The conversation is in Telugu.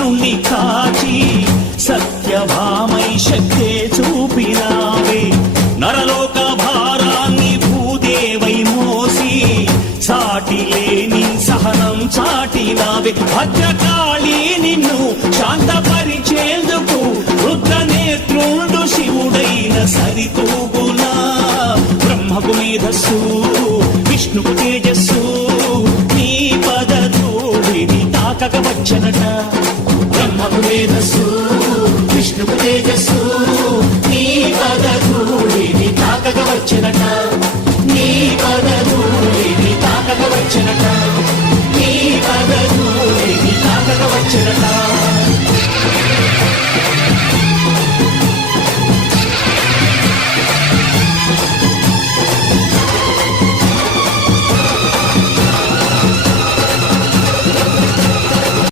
రావణాసురుణ్ణి కాచి సత్యభామై శక్తే చూపినావే. నరలోక భారాన్ని భూదేవై మోసి సాటి లేని సహనం చాటినావే. భద్రకాళి నిన్ను శాంతపరిచేందుకు రుద్రనేత్రుండు శివుడైన సరితూగునా. బ్రహ్మకు మేధస్సు విష్ణుకు తేజస్సు నీ పదధూళిని తాకక వచ్చనట. బ్రహ్మకు మేధస్సు విష్ణుకు తేజస్సు నీ పదధూళిని తాకక వచ్చనట. నీ పదధూళిని తాకక వచ్చనట.